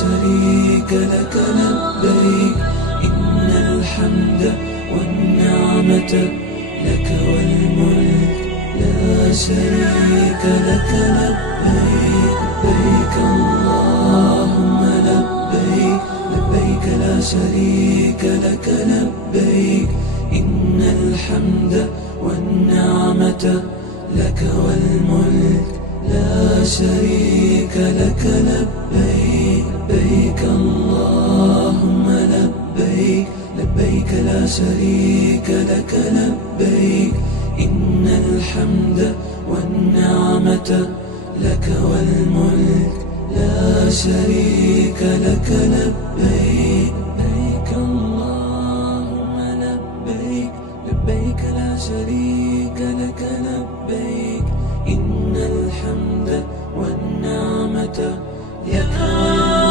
شريك لك لبيك إن الحمد والنعمة لك والملك لا شريك لك لبيك لبيك اللهم لبيك لبيك لا شريك لك لبيك إن الحمد والنعمة لك والملك لا شريك لك لبيك لبيك اللهم لبيك لبيك لا شريك لك لبيك إن الحمد والنعمة لك والملك لا شريك لك لبيك لبيك اللهم لبيك لبيك لا شريك لك لبيك إن الحمد والنعمة لك والملك